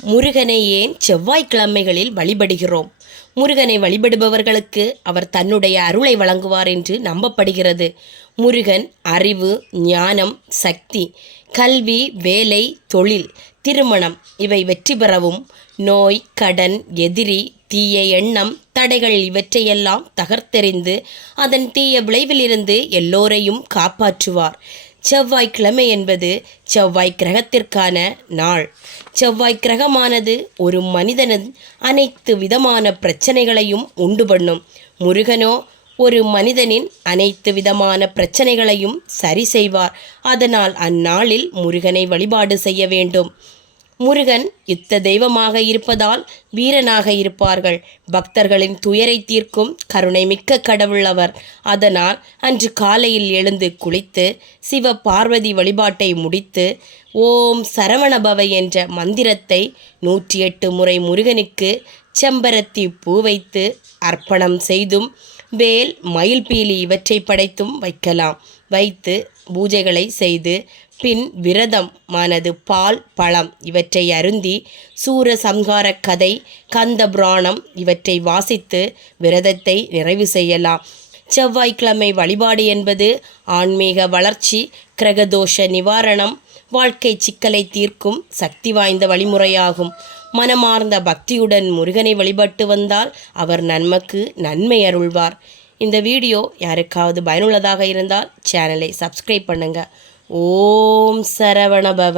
முருகனை ஏன் செவ்வாய்க்கிழமைகளில் வழிபடுகிறோம்? முருகனை வழிபடுபவர்களுக்கு அவர் தன்னுடைய அருளை வழங்குவார் என்று நம்பப்படுகிறது. முருகன் அறிவு, ஞானம், சக்தி, கல்வி, வேலை, தொழில், திருமணம் இவை வெற்றி பெறவும், நோய், கடன், எதிரி, தீய எண்ணம், தடைகள் இவற்றையெல்லாம் தகர்த்தெறிந்து அதன் தீய விளைவிலிருந்து எல்லோரையும் காப்பாற்றுவார். செவ்வாய்க்கிழமை என்பது செவ்வாய் கிரகத்திற்கான நாள். செவ்வாய் கிரகமானது ஒரு மனிதனின் அனைத்து விதமான பிரச்சனைகளையும் உண்டு பண்ணும். முருகனோ ஒரு மனிதனின் அனைத்து விதமான பிரச்சனைகளையும் சரி செய்வார். அதனால் அந்நாளில் முருகனை வழிபாடு செய்ய வேண்டும். முருகன் யுத்த தெய்வமாக இருப்பதால் வீரனாக இருப்பார்கள். பக்தர்களின் துயரை தீர்க்கும் கருணை மிக்க கடவுள் அவர். அதனால் அன்று காலையில் எழுந்து குளித்து சிவ பார்வதி வழிபாட்டை முடித்து ஓம் சரவணபவ என்ற மந்திரத்தை 108 முறை முருகனுக்கு செம்பருத்தி பூ வைத்து அர்ப்பணம் செய்தும் வேல், மயில்பீலி இவற்றை படைத்தும் வைக்கலாம். வைத்து பூஜைகளை செய்து பின் விரதமானது பால், பழம் இவற்றை அருந்தி சூர சம்ஹார கதை, கந்த புராணம் இவற்றை வாசித்து விரதத்தை நிறைவு செய்யலாம். செவ்வாய்க்கிழமை வழிபாடு என்பது ஆன்மீக வளர்ச்சி, கிரகதோஷ நிவாரணம், வாழ்க்கை சிக்கலை தீர்க்கும் சக்தி வாய்ந்த வழிமுறையாகும். மனமார்ந்த பக்தியுடன் முருகனை வழிபட்டு வந்தால் அவர் நமக்கு நன்மை அருள்வார். இந்த வீடியோ யாருக்காவது பயனுள்ளதாக இருந்தால் சேனலை சப்ஸ்கிரைப் பண்ணுங்கள். ஓம் சரவணபவ.